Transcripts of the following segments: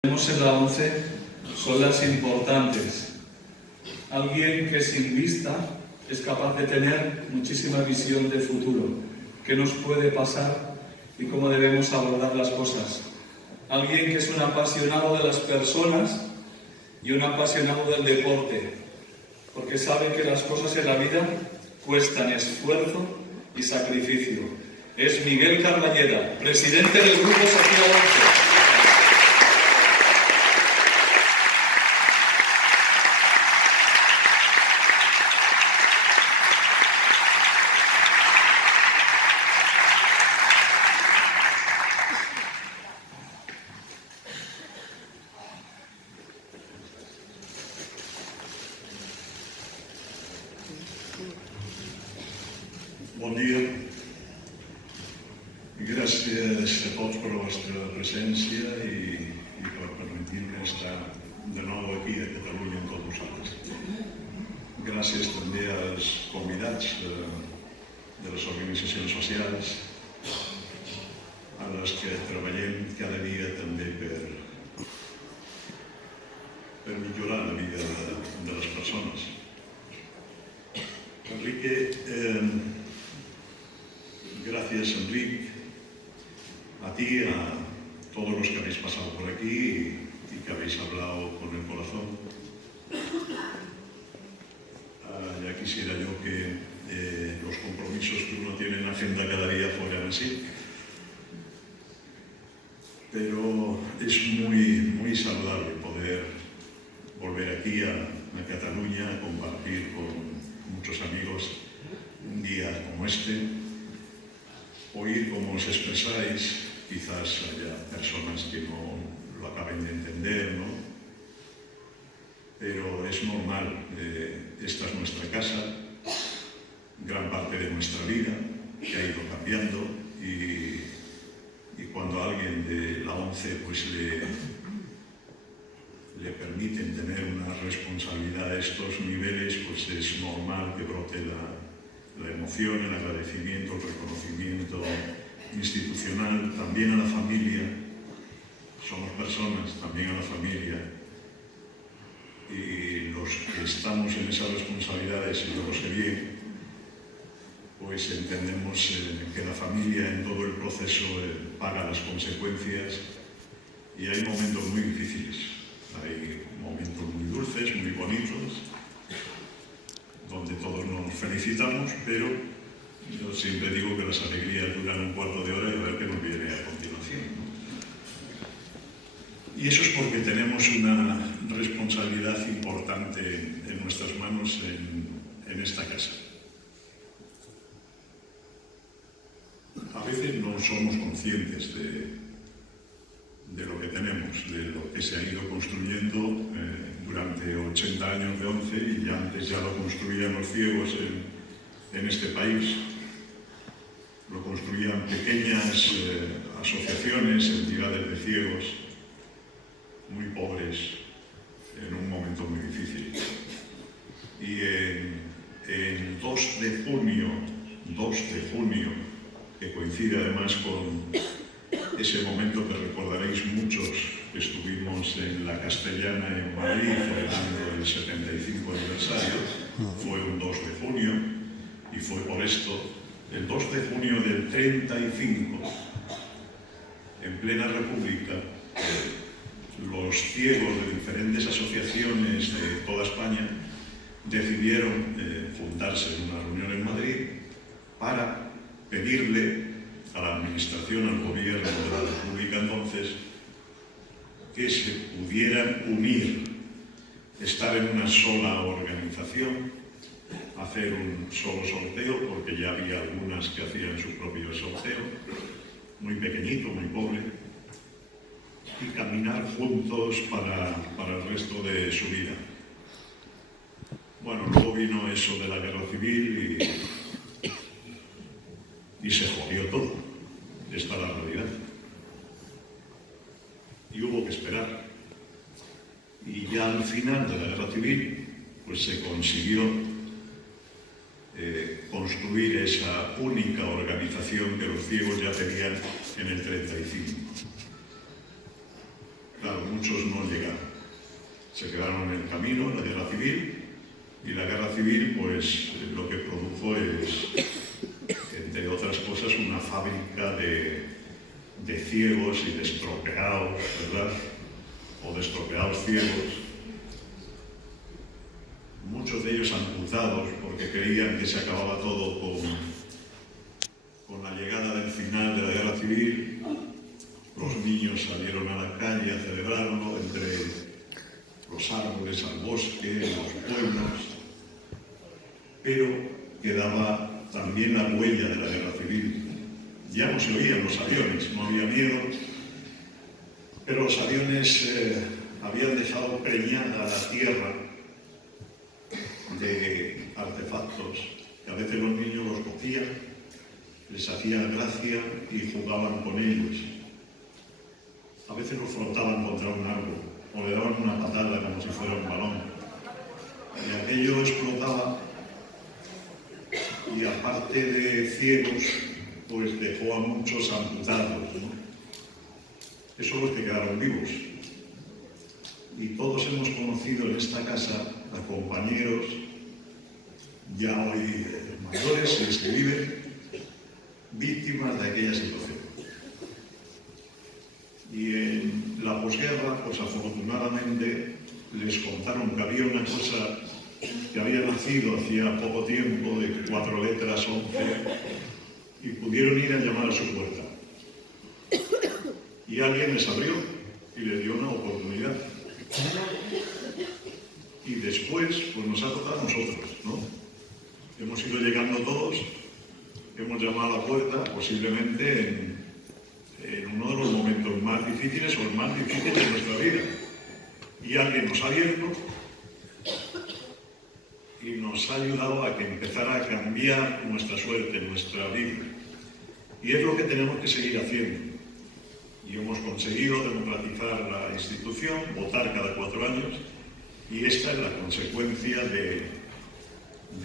Tenemos en la ONCE son las importantes. Alguien que sin vista es capaz de tener muchísima visión de futuro, qué nos puede pasar y cómo debemos abordar las cosas. Alguien que es un apasionado de las personas y un apasionado del deporte, porque sabe que las cosas en la vida cuestan esfuerzo y sacrificio. Es Miguel Carballeda, presidente del Grupo Social ONCE. Bon dia i gràcies a tots per la vostra presència i per permetir-me estar de nou aquí a Catalunya amb tots vosaltres. Gràcies també als convidats de les organitzacions socials a les que treballem cada dia també per millorar la vida de les persones. Enrique, gracias, Enrique, a ti, a todos los que habéis pasado por aquí y que habéis hablado con el corazón. Ya quisiera yo que los compromisos que uno tiene en agenda cada día fueran así. Pero es muy saludable poder volver aquí a Cataluña a compartir con muchos amigos un día como este. Oír cómo os expresáis, quizás haya personas que no lo acaben de entender, ¿no? Pero es normal, esta es nuestra casa, gran parte de nuestra vida, que ha ido cambiando y cuando a alguien de la ONCE pues le permiten tener una responsabilidad a estos niveles, pues es normal que brote la emoción, el agradecimiento, el reconocimiento institucional, también a la familia. Somos personas, también a la familia. Y los que estamos en esas responsabilidades, y yo lo sé bien, pues entendemos que la familia en todo el proceso paga las consecuencias y hay momentos muy difíciles. Hay momentos muy dulces, muy bonitos, donde todos nos felicitamos, pero yo siempre digo que las alegrías duran un cuarto de hora y a ver qué nos viene a continuación. Y eso es porque tenemos una responsabilidad importante en nuestras manos en esta casa. A veces no somos conscientes de lo que tenemos, de lo que se ha ido construyendo durante 80 años de ONCE, y ya antes ya lo construían los ciegos en este país. Lo construían pequeñas asociaciones, entidades de ciegos, muy pobres, en un momento muy difícil. Y en 2 de junio, que coincide además con ese momento que recordaréis muchos, que estuvimos en la Castellana en Madrid celebrando el 75 aniversario, fue un 2 de junio, y fue por esto, el 2 de junio del 35, en plena República, los ciegos de diferentes asociaciones de toda España decidieron juntarse en una reunión en Madrid para pedirle a la administración, al gobierno de la República entonces, que se pudieran unir, estar en una sola organización, hacer un solo sorteo, porque ya había algunas que hacían su propio sorteo, muy pequeñito, muy pobre, y caminar juntos para el resto de su vida. Bueno, luego vino eso de la guerra civil y se jodió todo. Esta es la realidad. Y hubo que esperar. Y ya al final de la guerra civil, pues se consiguió construir esa única organización que los ciegos ya tenían en el 35. Claro, muchos no llegaron. Se quedaron en el camino, la guerra civil, y la guerra civil pues lo que produjo es, entre otras cosas, una fábrica de ciegos y de estropeados, ¿verdad? O de estropeados ciegos. Muchos de ellos amputados porque creían que se acababa todo con la llegada del final de la guerra civil. Los niños salieron a la calle a celebrarlo entre los árboles, al bosque, los pueblos, pero quedaba también la huella de la guerra civil. Ya no se oían los aviones, no había miedo, pero los aviones habían dejado preñada la tierra de artefactos que a veces los niños los cogían, les hacía gracia y jugaban con ellos. A veces los frotaban contra un árbol o le daban una patada como si fuera un balón. Y aquello explotaba y aparte de ciegos, pues dejó a muchos amputados, ¿no? Esos son los que quedaron vivos. Y todos hemos conocido en esta casa a compañeros ya hoy mayores, los que viven, víctimas de aquella situación. Y en la posguerra, pues afortunadamente, les contaron que había una cosa que había nacido hacía poco tiempo, de 4 letras, 11, y pudieron ir a llamar a su puerta. Y alguien les abrió y les dio una oportunidad. Y después, pues nos ha tocado a nosotros, ¿no? Hemos ido llegando todos, hemos llamado a la puerta, posiblemente en uno de los momentos más difíciles o el más difícil de nuestra vida. Y alguien nos ha abierto y nos ha ayudado a que empezara a cambiar nuestra suerte, nuestra vida. Y es lo que tenemos que seguir haciendo. Y hemos conseguido democratizar la institución, votar cada 4 años, y esta es la consecuencia de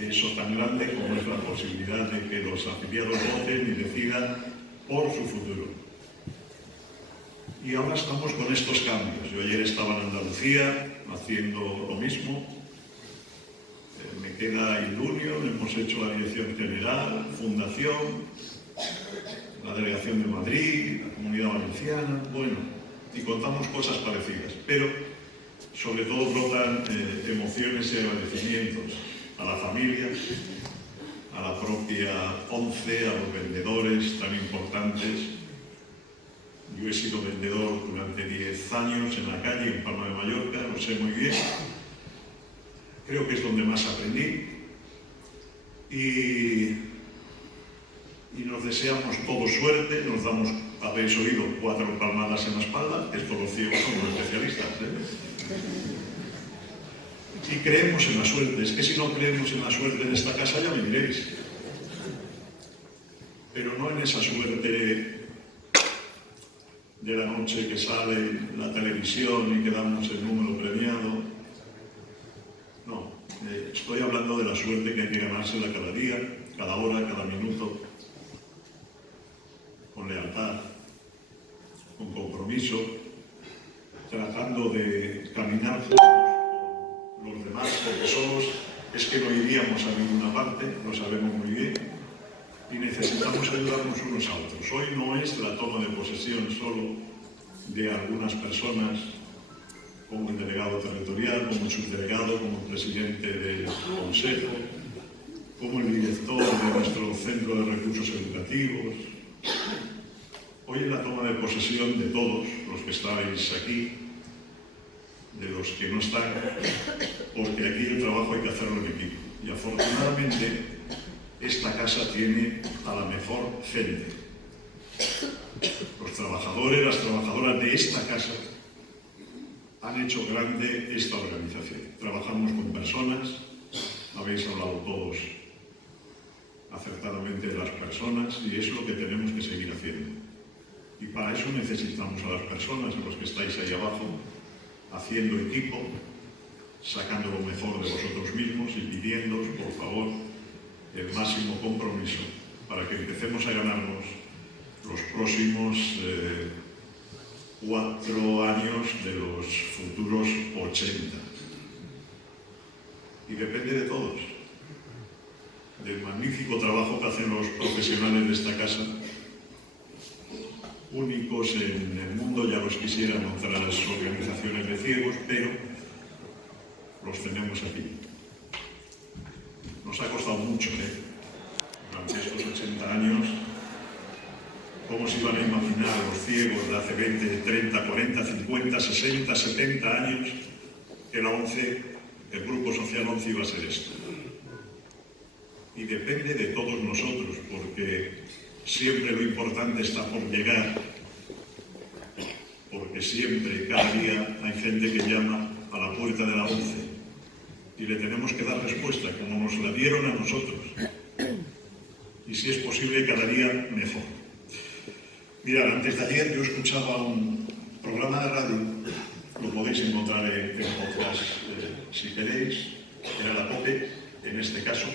eso tan grande como es la posibilidad de que los afiliados voten y decidan por su futuro. Y ahora estamos con estos cambios. Yo ayer estaba en Andalucía haciendo lo mismo. Me queda Ilunio, hemos hecho la Dirección General, Fundación, la Delegación de Madrid, la Comunidad Valenciana, bueno, y contamos cosas parecidas, pero sobre todo brotan emociones y agradecimientos a la familia, a la propia ONCE, a los vendedores tan importantes. Yo he sido vendedor durante 10 años en la calle, en Palma de Mallorca, lo sé muy bien. Creo que es donde más aprendí. Y nos deseamos todos suerte, nos damos, habéis oído, 4 palmadas en la espalda, esto los ciegos somos especialistas, Y creemos en la suerte, es que si no creemos en la suerte en esta casa ya me diréis. Pero no en esa suerte de la noche que sale en la televisión y que damos el número premiado. No, estoy hablando de la suerte que hay que ganársela cada día, cada hora, cada minuto, con lealtad, con compromiso, tratando de caminar juntos con los demás, porque solos es que no iríamos a ninguna parte, lo sabemos muy bien, y necesitamos ayudarnos unos a otros. Hoy no es la toma de posesión solo de algunas personas, como el delegado territorial, como el subdelegado, como el presidente del consejo, como el director de nuestro centro de recursos educativos. Hoy es la toma de posesión de todos los que estáis aquí, de los que no están, porque aquí el trabajo hay que hacerlo en equipo. Y afortunadamente esta casa tiene a la mejor gente. Los trabajadores, las trabajadoras de esta casa han hecho grande esta organización. Trabajamos con personas, habéis hablado todos acertadamente de las personas, y es lo que tenemos que seguir haciendo. Y para eso necesitamos a las personas, a los que estáis ahí abajo, haciendo equipo, sacando lo mejor de vosotros mismos y pidiéndoos, por favor, el máximo compromiso para que empecemos a ganarnos los próximos 4 años de los futuros 80. Y depende de todos, del magnífico trabajo que hacen los profesionales de esta casa, únicos en el mundo, ya los quisieran otras organizaciones de ciegos, pero los tenemos aquí. Nos ha costado mucho, durante estos 80 años, cómo se iban a imaginar los ciegos de hace 20, 30, 40, 50, 60, 70 años que la ONCE, el Grupo Social 11 iba a ser esto. Y depende de todos nosotros, porque siempre lo importante está por llegar, porque siempre, cada día, hay gente que llama a la puerta de la ONCE y le tenemos que dar respuesta, como nos la dieron a nosotros. Y si es posible, cada día mejor. Mirad, antes de ayer yo escuchaba un programa de radio, lo podéis encontrar en podcast si queréis, era la COPE, en este caso,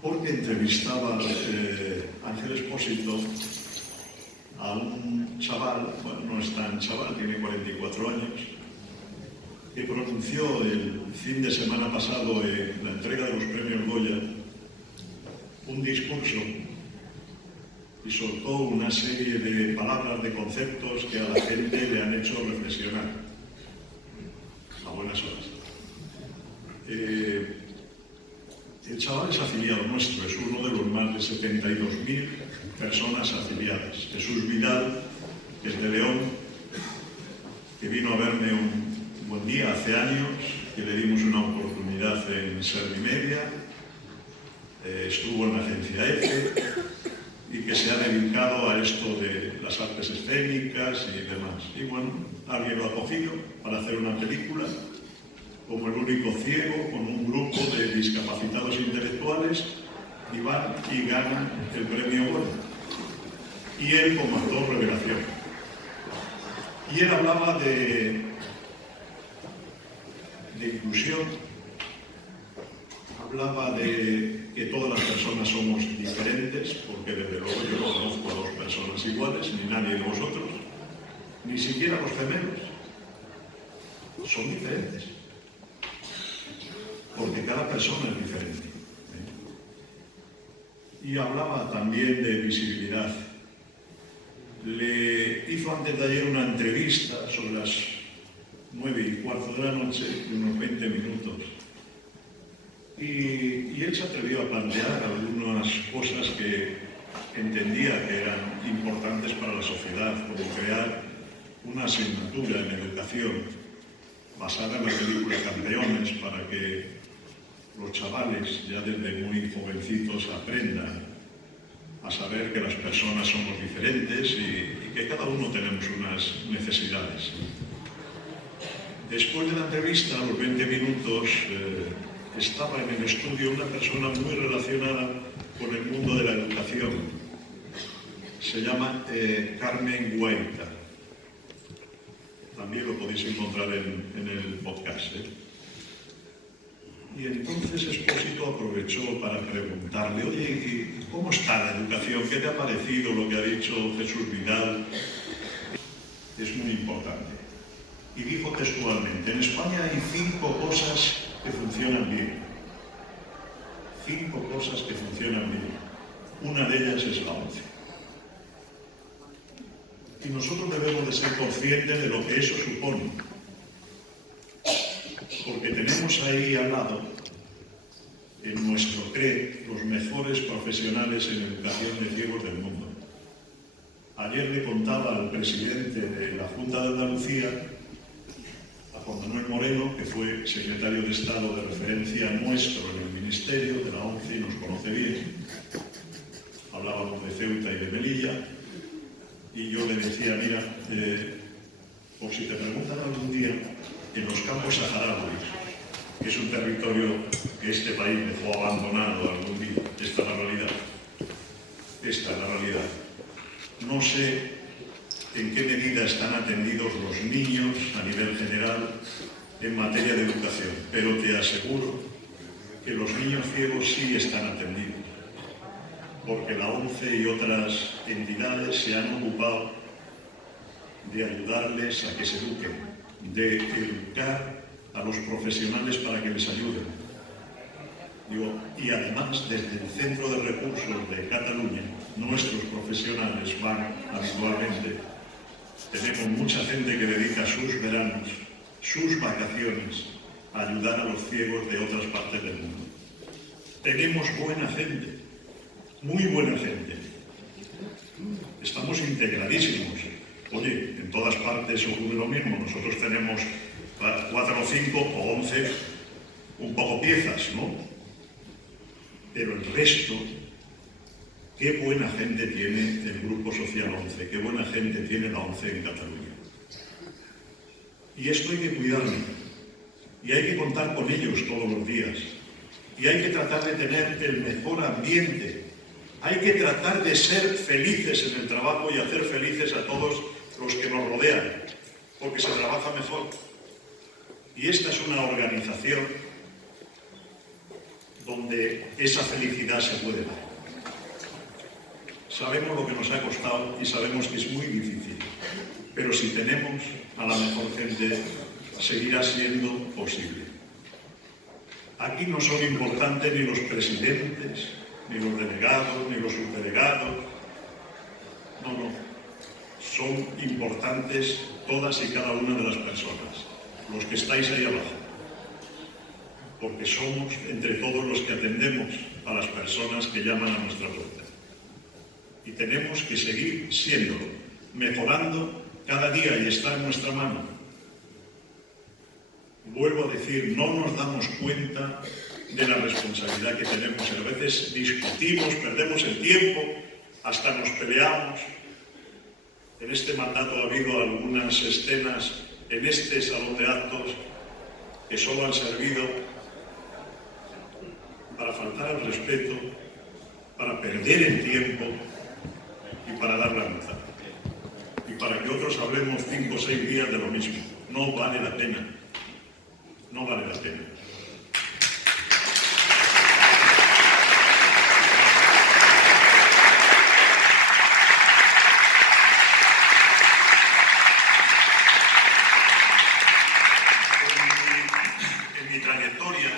porque entrevistaba Ángel Expósito a un chaval, bueno, no es tan chaval, tiene 44 años, que pronunció el fin de semana pasado en la entrega de los premios Goya un discurso y soltó una serie de palabras, de conceptos que a la gente le han hecho reflexionar a buenas horas. El chaval es afiliado nuestro, es uno de los más de 72.000 personas afiliadas. Jesús Vidal, que es de León, que vino a verme un buen día hace años, que le dimos una oportunidad en Servimedia, estuvo en la agencia EFE y que se ha dedicado a esto de las artes escénicas y demás. Y bueno, alguien lo ha cogido para hacer una película como el único ciego, con un grupo de discapacitados intelectuales, y van y ganan el premio Goya. Y él como actor revelación. Y él hablaba de inclusión, hablaba de que todas las personas somos diferentes, porque desde luego yo no conozco a 2 personas iguales, ni nadie de vosotros, ni siquiera los gemelos. Son diferentes, porque cada persona es diferente. Y hablaba también de visibilidad. Le hizo antes de ayer una entrevista sobre las 9:15 de la noche, de unos 20 minutos. Y él se atrevió a plantear algunas cosas que entendía que eran importantes para la sociedad, como crear una asignatura en educación basada en la película Campeones, para que los chavales ya desde muy jovencitos aprendan a saber que las personas somos diferentes y que cada uno tenemos unas necesidades. Después de la entrevista, a los 20 minutos, estaba en el estudio una persona muy relacionada con el mundo de la educación. Se llama Carmen Guaita. También lo podéis encontrar en el podcast. Y entonces Expósito aprovechó para preguntarle: oye, ¿y cómo está la educación? ¿Qué te ha parecido lo que ha dicho Jesús Vidal? Es muy importante. Y dijo textualmente: en España hay 5 cosas que funcionan bien. 5 cosas que funcionan bien. Una de ellas es la ONCE. Y nosotros debemos de ser conscientes de lo que eso supone. Porque tenemos ahí al lado, en nuestro CRE, los mejores profesionales en educación de ciegos del mundo. Ayer le contaba al presidente de la Junta de Andalucía, a Juan Manuel Moreno, que fue secretario de Estado de referencia nuestro en el Ministerio de la ONCE y nos conoce bien. Hablábamos de Ceuta y de Melilla, y yo le decía: mira, por si te preguntan algún día, en los campos saharauis, que es un territorio que este país dejó abandonado algún día, esta es la realidad. Esta es la realidad. No sé en qué medida están atendidos los niños a nivel general en materia de educación, pero te aseguro que los niños ciegos sí están atendidos. porque la ONCE y otras entidades se han ocupado de ayudarles a que se eduquen, de educar a los profesionales para que les ayuden. Y además, desde el Centro de Recursos de Cataluña, nuestros profesionales van habitualmente. Tenemos mucha gente que dedica sus veranos, sus vacaciones, a ayudar a los ciegos de otras partes del mundo. Tenemos buena gente, muy buena gente. Estamos integradísimos. Oye, en todas partes ocurre lo mismo. Nosotros tenemos 4 o 5 o 11 un poco piezas, ¿no? Pero el resto, qué buena gente tiene el Grupo Social 11, qué buena gente tiene la 11 en Cataluña. Y esto hay que cuidarlo. Y hay que contar con ellos todos los días. Y hay que tratar de tener el mejor ambiente. Hay que tratar de ser felices en el trabajo y hacer felices a todos los que nos rodean, porque se trabaja mejor. Y esta es una organización donde esa felicidad se puede dar. Sabemos lo que nos ha costado y sabemos que es muy difícil, pero si tenemos a la mejor gente, seguirá siendo posible. Aquí no son importantes ni los presidentes, ni los delegados, ni los subdelegados. No. Son importantes todas y cada una de las personas, los que estáis ahí abajo, porque somos entre todos los que atendemos a las personas que llaman a nuestra puerta. Y tenemos que seguir siéndolo, mejorando cada día, y está en nuestra mano. Vuelvo a decir, no nos damos cuenta de la responsabilidad que tenemos. A veces discutimos, perdemos el tiempo, hasta nos peleamos. En este mandato ha habido algunas escenas en este salón de actos que solo han servido para faltar al respeto, para perder el tiempo y para dar la nota. Y para que otros hablemos 5 o 6 días de lo mismo. No vale la pena. No vale la pena. En mi trayectoria,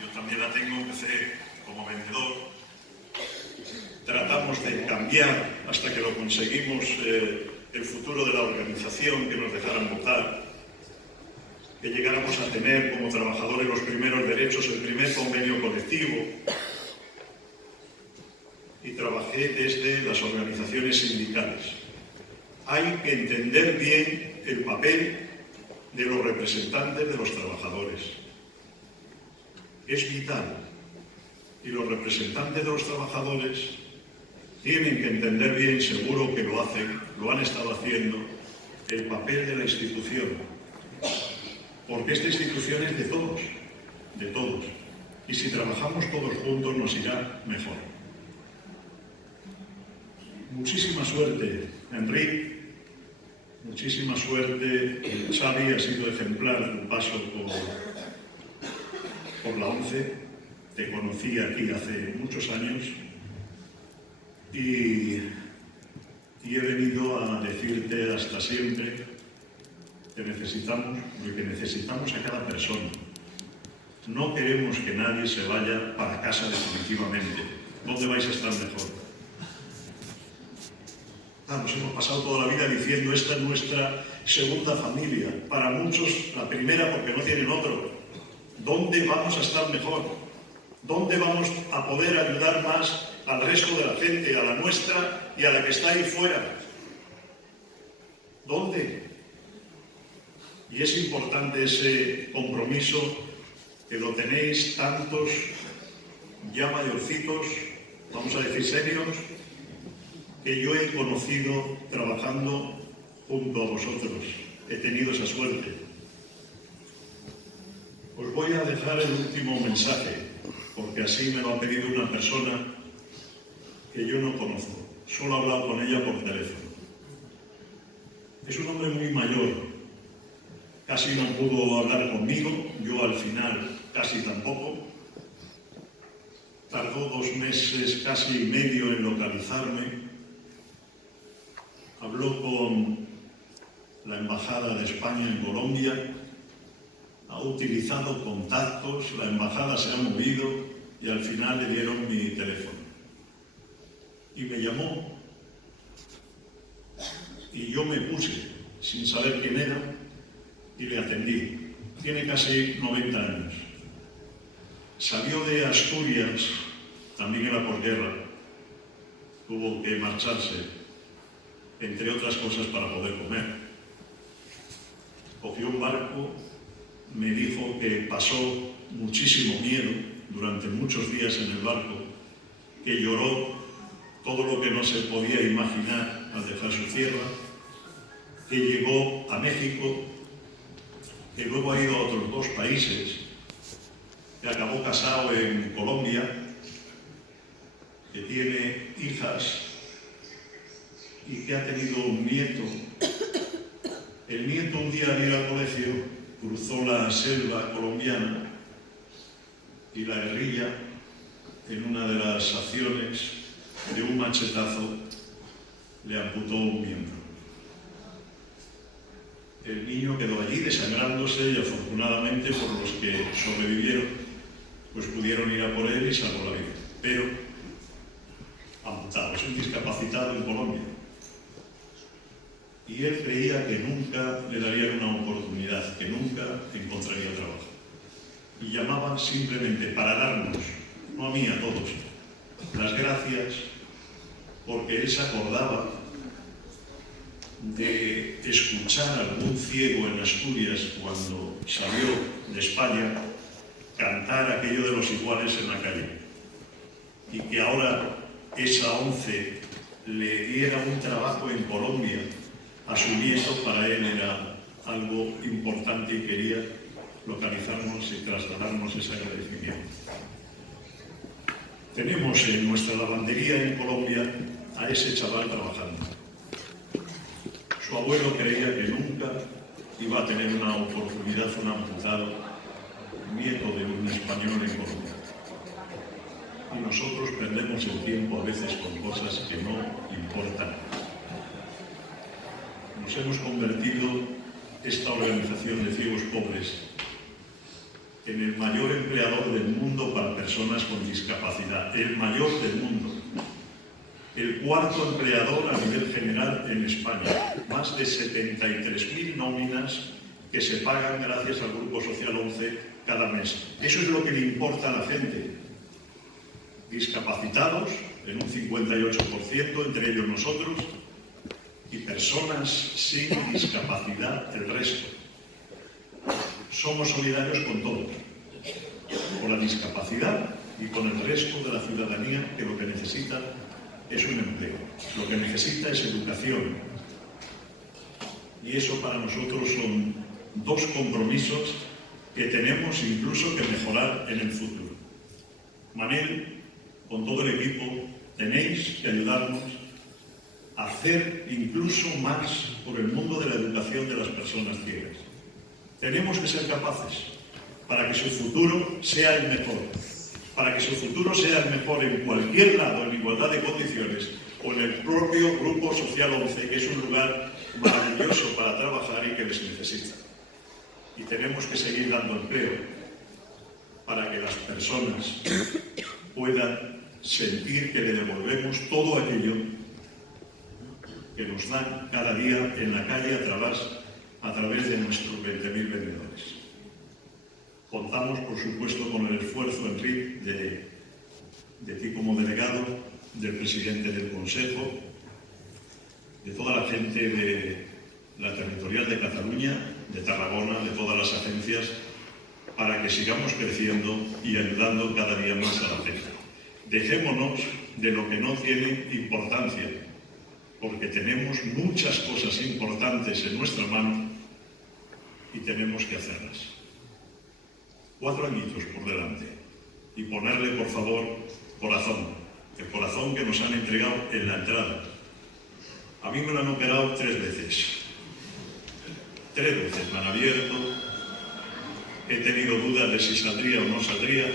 yo también la tengo, empecé como vendedor. Tratamos de cambiar hasta que lo conseguimos el futuro de la organización, que nos dejaran votar, que llegáramos a tener como trabajadores los primeros derechos, el primer convenio colectivo, y trabajé desde las organizaciones sindicales. Hay que entender bien el papel de los representantes de los trabajadores. Es vital. Y los representantes de los trabajadores tienen que entender bien, seguro que lo hacen, lo han estado haciendo, el papel de la institución. Porque esta institución es de todos, de todos. Y si trabajamos todos juntos nos irá mejor. Muchísima suerte, Enric. Muchísima suerte. Xavi, ha sido ejemplar tu paso por la ONCE. Te conocí aquí hace muchos años y he venido a decirte hasta siempre que necesitamos a cada persona. No queremos que nadie se vaya para casa definitivamente. ¿Dónde vais a estar mejor? Nos hemos pasado toda la vida diciendo esta es nuestra segunda familia. Para muchos la primera porque no tienen otro. ¿Dónde vamos a estar mejor? ¿Dónde vamos a poder ayudar más al resto de la gente, a la nuestra y a la que está ahí fuera? ¿Dónde? Y es importante ese compromiso que lo tenéis tantos ya mayorcitos, vamos a decir serios, que yo he conocido trabajando junto a vosotros. He tenido esa suerte. Os voy a dejar el último mensaje, porque así me lo ha pedido una persona que yo no conozco. Solo he hablado con ella por teléfono. Es un hombre muy mayor. Casi no pudo hablar conmigo, yo al final casi tampoco. tardó 2 meses, casi y medio, en localizarme. Habló con la Embajada de España en Colombia, ha utilizado contactos, la embajada se ha movido y al final le dieron mi teléfono. Y me llamó y yo me puse, sin saber quién era, y le atendí. Tiene casi 90 años. Salió de Asturias, también era por guerra, tuvo que marcharse, entre otras cosas para poder comer. Cogió un barco, me dijo que pasó muchísimo miedo durante muchos días en el barco, que lloró todo lo que no se podía imaginar al dejar su tierra, que llegó a México, que luego ha ido a otros 2 países, que acabó casado en Colombia, que tiene hijas y que ha tenido un nieto. El nieto un día al ir al colegio cruzó la selva colombiana y la guerrilla, en una de las acciones, de un machetazo, le amputó un miembro. El niño quedó allí desangrándose y afortunadamente por los que sobrevivieron, pues pudieron ir a por él y salvó la vida. Pero amputado, es un discapacitado en Colombia. Y él creía que nunca le darían una oportunidad, que nunca encontraría trabajo. Y llamaban simplemente para darnos, no a mí, a todos, las gracias, porque él se acordaba de escuchar a algún ciego en Asturias cuando salió de España cantar aquello de los iguales en la calle. Y que ahora esa ONCE le diera un trabajo en Colombia a su nieto, para él era algo importante y quería localizarnos y trasladarnos ese agradecimiento. Tenemos en nuestra lavandería en Colombia a ese chaval trabajando. Su abuelo creía que nunca iba a tener una oportunidad, un amputado, nieto de un español en Colombia. Y nosotros perdemos el tiempo a veces con cosas que no importan. Nos hemos convertido, esta organización de ciegos pobres, en el mayor empleador del mundo para personas con discapacidad, el mayor del mundo. El 4º empleador a nivel general en España. Más de 73.000 nóminas que se pagan gracias al Grupo Social 11 cada mes. Eso es lo que le importa a la gente. Discapacitados, en un 58%, entre ellos nosotros, y personas sin discapacidad, el resto. Somos solidarios con todos, con la discapacidad y con el resto de la ciudadanía, que lo que necesita es un empleo, lo que necesita es educación. Y eso para nosotros son 2 compromisos que tenemos incluso que mejorar en el futuro. Manel, con todo el equipo, tenéis que ayudarnos a hacer incluso más por el mundo de la educación de las personas ciegas. Tenemos que ser capaces para que su futuro sea el mejor. Para que su futuro sea el mejor en cualquier lado, en igualdad de condiciones, o en el propio Grupo Social 11, que es un lugar maravilloso para trabajar y que les necesita. Y tenemos que seguir dando empleo para que las personas puedan sentir que le devolvemos todo aquello que nos dan cada día en la calle a través de nuestros 20.000 vendedores. Contamos, por supuesto, con el esfuerzo, Enrique, de ti como delegado, del presidente del Consejo, de toda la gente de la Territorial de Cataluña, de Tarragona, de todas las agencias, para que sigamos creciendo y ayudando cada día más a la gente. Dejémonos de lo que no tiene importancia, porque tenemos muchas cosas importantes en nuestra mano y tenemos que hacerlas. 4 añitos por delante y ponerle, por favor, corazón, el corazón que nos han entregado en la entrada. A mí me lo han operado 3 veces. 3 veces me han abierto, he tenido dudas de si saldría o no saldría,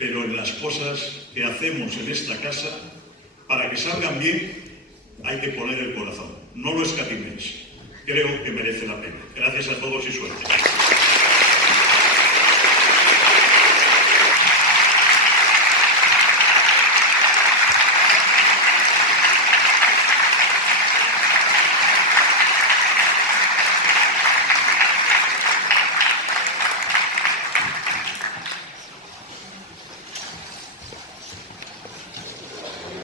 pero en las cosas que hacemos en esta casa, para que salgan bien, hay que poner el corazón. No lo escatiméis. Creo que merece la pena. Gracias a todos y suerte.